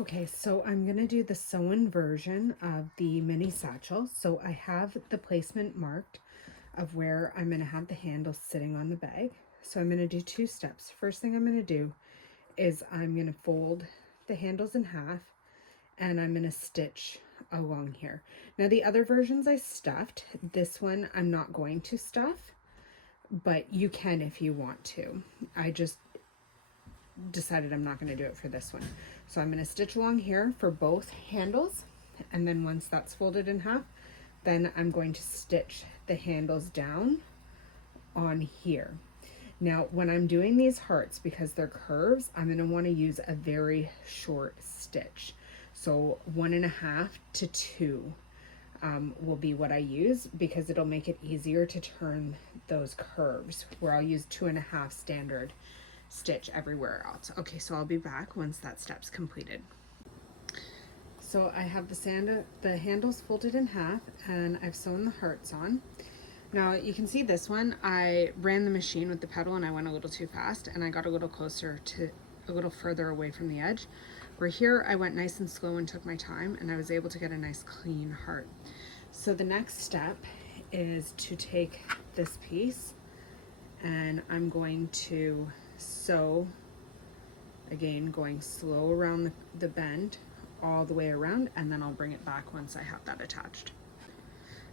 Okay, so I'm gonna do the sew-in version of the mini satchel. So I have the placement marked of where I'm gonna have the handle sitting on the bag. So I'm gonna do two steps. First thing I'm gonna do is I'm gonna fold the handles in half and I'm gonna stitch along here. Now the other versions I stuffed. This one I'm not going to stuff, but you can if you want to. I just decided I'm not going to do it for this one. So I'm going to stitch along here for both handles, and then once that's folded in half, then I'm going to stitch the handles down on here. Now when I'm doing these hearts, because they're curves, I'm going to want to use a very short stitch. So 1.5 to 2 will be what I use, because it'll make it easier to turn those curves, where I'll use 2.5 standard stitch everywhere else. Okay, so I'll be back once that step's completed. So I have the handles folded in half, and I've sewn the hearts on. Now you can see this one, I ran the machine with the pedal and I went a little too fast, and I got a little further away from the edge. Where here I went nice and slow and took my time, and I was able to get a nice clean heart. So the next step is to take this piece, and I'm going to sew, again going slow around the bend all the way around, and then I'll bring it back once I have that attached.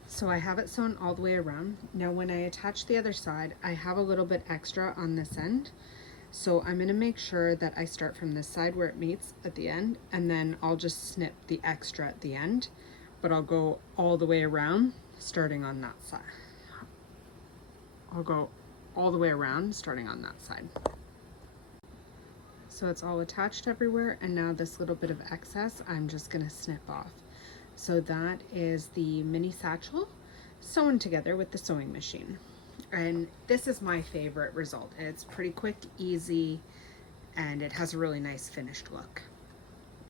So I have it sewn all the way around. Now when I attach the other side, I have a little bit extra on this end, so I'm going to make sure that I start from this side where it meets at the end, and then I'll just snip the extra at the end, but I'll go all the way around starting on that side. I'll go all the way around starting on that side. So it's all attached everywhere, and now this little bit of excess I'm just going to snip off. So that is the mini satchel sewn together with the sewing machine. And this is my favorite result. It's pretty quick, easy, and it has a really nice finished look.